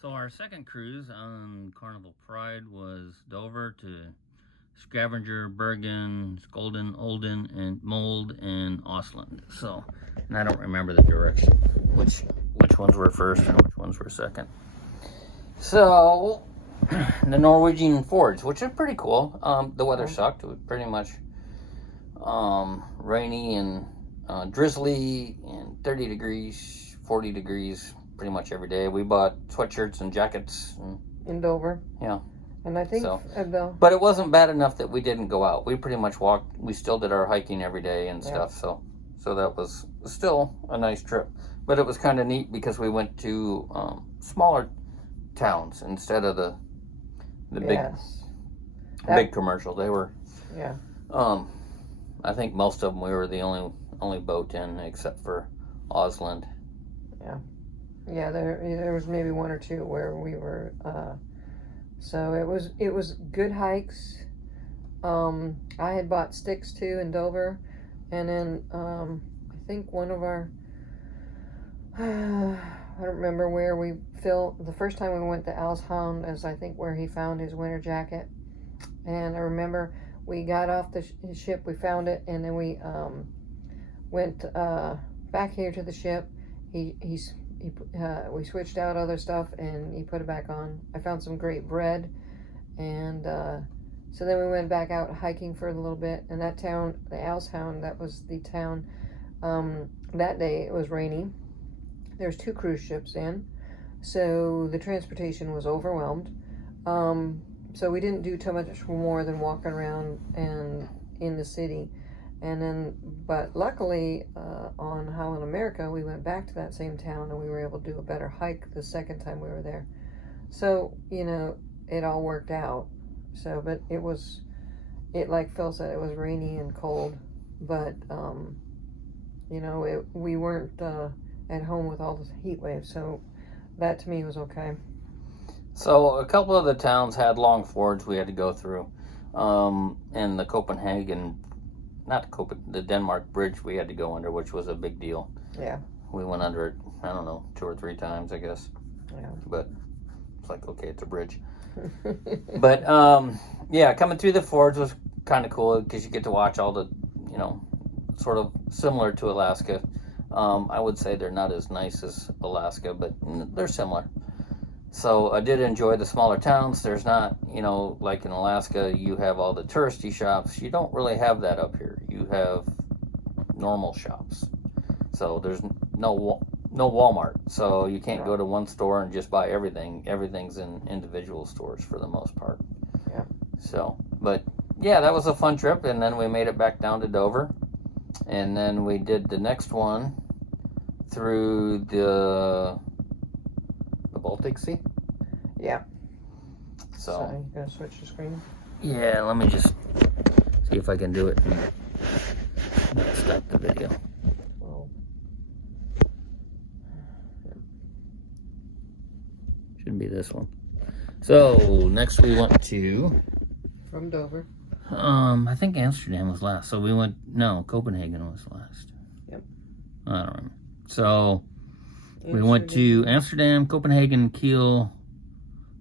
So our second cruise on Carnival Pride was Dover to Scavenger, Bergen, Skolden, Olden, and Mold, and Osland. So, and I don't remember the direction, which ones were first and which ones were second. So, the Norwegian Fords, which is pretty cool. The weather sucked. It was pretty much rainy and drizzly and 30 degrees, 40 degrees pretty much every day. We bought sweatshirts and jackets. In Dover. Yeah. And I think so, but it wasn't bad enough that we didn't go out. We pretty much walked. We still did our hiking every day and stuff. So that was still a nice trip. But it was kind of neat because we went to smaller towns instead of the big commercial. They were I think most of them we were the only boat in except for Osland. Yeah, there was maybe one or two where we were. So it was good hikes. I had bought sticks too in Dover, and then I think one of our I don't remember where we filled the first time we went to Al's Hound, as I think where he found his winter jacket. And I remember we got off the ship, we found it, and then we went back here to the ship. We switched out other stuff and he put it back on. I found some great bread, and so then we went back out hiking for a little bit. And that town, the Alshound, that was the town. That day it was rainy. There's 2 cruise ships in, so the transportation was overwhelmed. So we didn't do too much more than walking around and in the city. And then, but luckily, on Holland America, we went back to that same town and we were able to do a better hike the second time we were there. So, it all worked out. So, but like Phil said, it was rainy and cold, but, we weren't at home with all the heat waves. So that to me was okay. So a couple of the towns had long fords we had to go through. And the the Denmark Bridge we had to go under, which was a big deal. Yeah. We went under it, I don't know, 2 or 3 times, I guess. Yeah. But it's like, okay, it's a bridge. But, coming through the fords was kind of cool because you get to watch all the, sort of similar to Alaska. I would say they're not as nice as Alaska, but they're similar. So I did enjoy the smaller towns. There's not, like in Alaska, you have all the touristy shops. You don't really have that up here. You have normal shops. So there's no Walmart. So you can't go to one store and just buy everything. Everything's in individual stores for the most part. Yeah. So, but yeah, that was a fun trip. And then we made it back down to Dover. And then we did the next one through the Baltic Sea. Yeah. So you gonna switch the screen? Yeah, let me just see if I can do it and stop the video. Oh. Should be this one. So next we went to from Dover. I think Amsterdam was last. So Copenhagen was last. Yep. I don't remember. So we went to Amsterdam, Copenhagen, Kiel,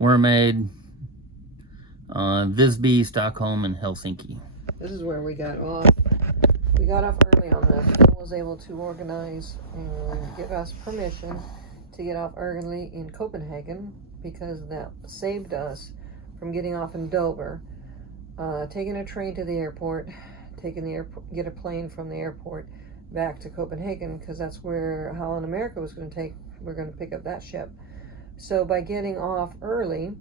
Wormaid, Visby, Stockholm, and Helsinki. This is where we got off. We got off early on this. Phil was able to organize and give us permission to get off early in Copenhagen because that saved us from getting off in Dover, taking a train to the airport, get a plane from the airport back to Copenhagen, because that's where Holland America was going to take. We're going to pick up that ship. So by getting off early,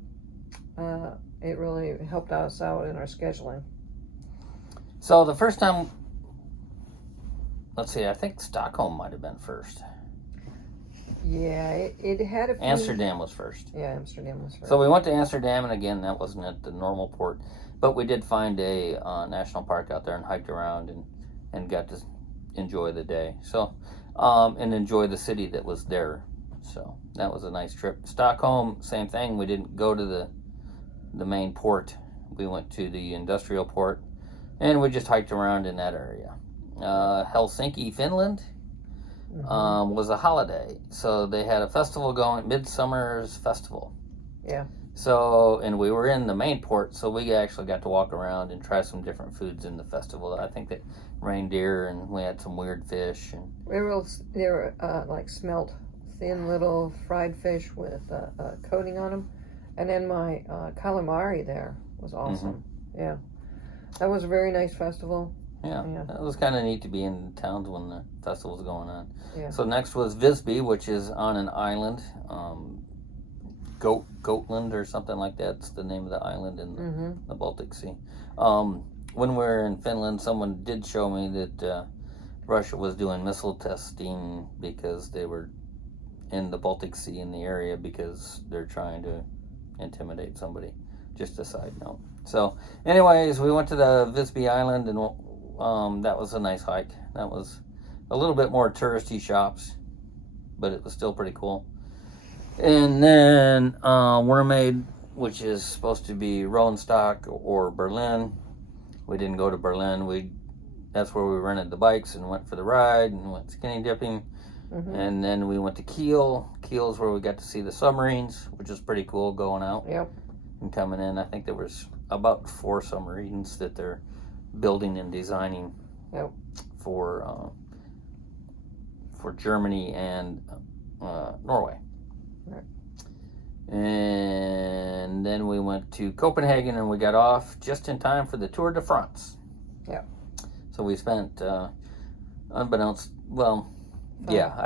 it really helped us out in our scheduling. So the first time, let's see, I think Stockholm might have been first. Yeah, it had a few... Amsterdam was first. Yeah, Amsterdam was first. So we went to Amsterdam, and again, that wasn't at the normal port, but we did find a national park out there and hiked around and got to enjoy the day. So, and enjoy the city that was there. So that was a nice trip. Stockholm, same thing. We didn't go to the main port. We went to the industrial port, and we just hiked around in that area. Helsinki, Finland. was a holiday. So they had a festival going, Midsummer's Festival. Yeah. So, and we were in the main port, so we actually got to walk around and try some different foods in the festival. I think that reindeer, and we had some weird fish. And They were like smelt, thin little fried fish with a coating on them. And then my calamari there was awesome. Yeah. That was a very nice festival. Yeah, it was kind of neat to be in towns when the festival was going on. Yeah. So next was Visby, which is on an island, Gotland or something like that. It's the name of the island in the Baltic Sea. When we were in Finland, someone did show me that Russia was doing missile testing because they were in the Baltic Sea in the area because they're trying to intimidate somebody. Just a side note. So, anyways, we went to the Visby Island, and that was a nice hike. That was a little bit more touristy shops, but it was still pretty cool. And then Wormaid, which is supposed to be Rostock or Berlin. We didn't go to Berlin. That's where we rented the bikes and went for the ride and went skinny dipping. And then we went to Kiel. Kiel's where we got to see the submarines, which is pretty cool going out and coming in. I think there was about 4 submarines that they're building and designing for Germany and Norway. Right. And then we went to Copenhagen, and we got off just in time for the Tour de France. Yeah. So we spent, I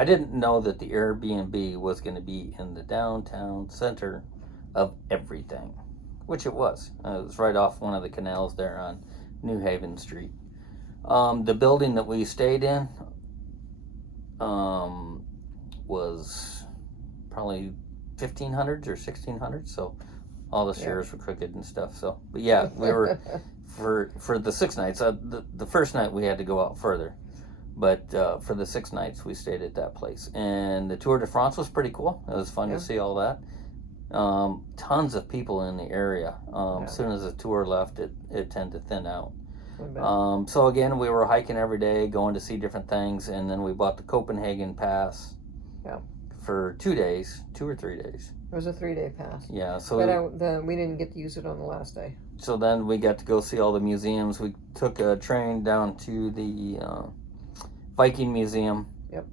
didn't know that the Airbnb was going to be in the downtown center of everything, which it was. It was right off one of the canals there on New Haven Street. The building that we stayed in was probably 1500s or 1600s, so all the stairs were crooked and stuff. So, but yeah, we were for the 6 nights. The first night we had to go out further, but for the 6 nights we stayed at that place. And the Tour de France was pretty cool. It was fun to see all that. Tons of people in the area. As soon as the tour left, it tended to thin out. So again, we were hiking every day, going to see different things, and then we bought the Copenhagen pass for 2 days, 2 or 3 days. It was a 3-day pass. Yeah, so we didn't get to use it on the last day. So then we got to go see all the museums. We took a train down to the Viking Museum. Yep.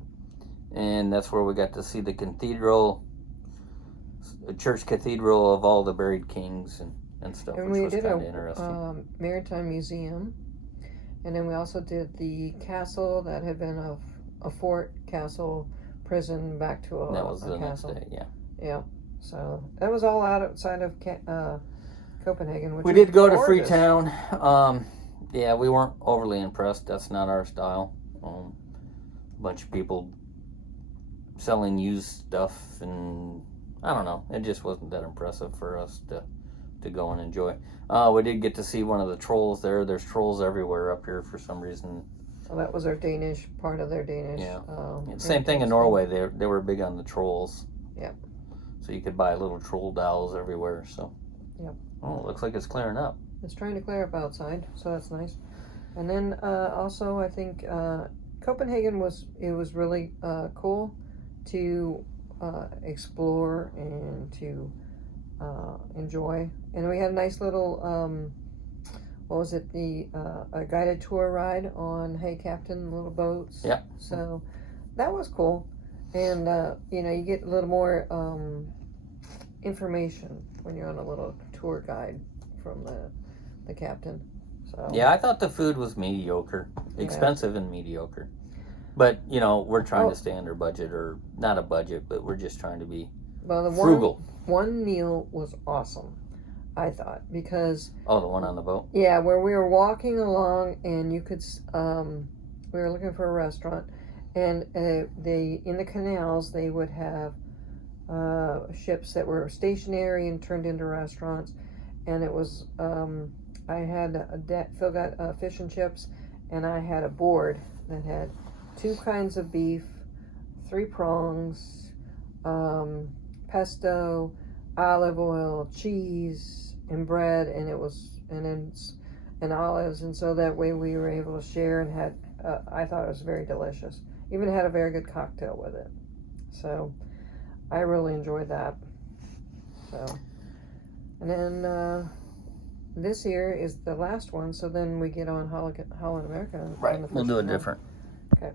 And that's where we got to see the cathedral, church cathedral of all the buried kings and stuff, and which was kind of interesting. interesting. Maritime Museum, and then we also did the castle that had been a fort, castle, prison, back to a that was the castle. next day, yeah. Yeah, so that was all outside of Copenhagen. Which we did go gorgeous. to Freetown. Yeah, we weren't overly impressed. That's not our style. A bunch of people selling used stuff, and I don't know. It just wasn't that impressive for us to go and enjoy. We did get to see one of the trolls there. There's trolls everywhere up here for some reason. So that was part of their Danish. Yeah. Same thing in Norway. They were big on the trolls. Yeah. So you could buy little troll dolls everywhere. So. Yep. Oh, it looks like it's clearing up. It's trying to clear up outside, so that's nice. And then also, I think Copenhagen was really cool to explore and to enjoy. And we had a nice little a guided tour ride on Hey Captain little boats. Yeah. So that was cool, and you get a little more information when you're on a little tour guide from the captain. So yeah, I thought the food was mediocre, expensive and mediocre. But we're trying to stay under budget, or not a budget, but we're just trying to be frugal. One meal was awesome, I thought, because the one on the boat. Yeah, where we were walking along, and you could we were looking for a restaurant, and in the canals they would have ships that were stationary and turned into restaurants, and it was I had Phil got fish and chips, and I had a board that had 2 kinds of beef, 3 prongs, pesto, olive oil, cheese, and bread, and olives, and so that way we were able to share and had. I thought it was very delicious. Even had a very good cocktail with it. So I really enjoyed that. So, and then this year is the last one. So then we get on Holland America. Right. On the We'll first do it one. different. Okay.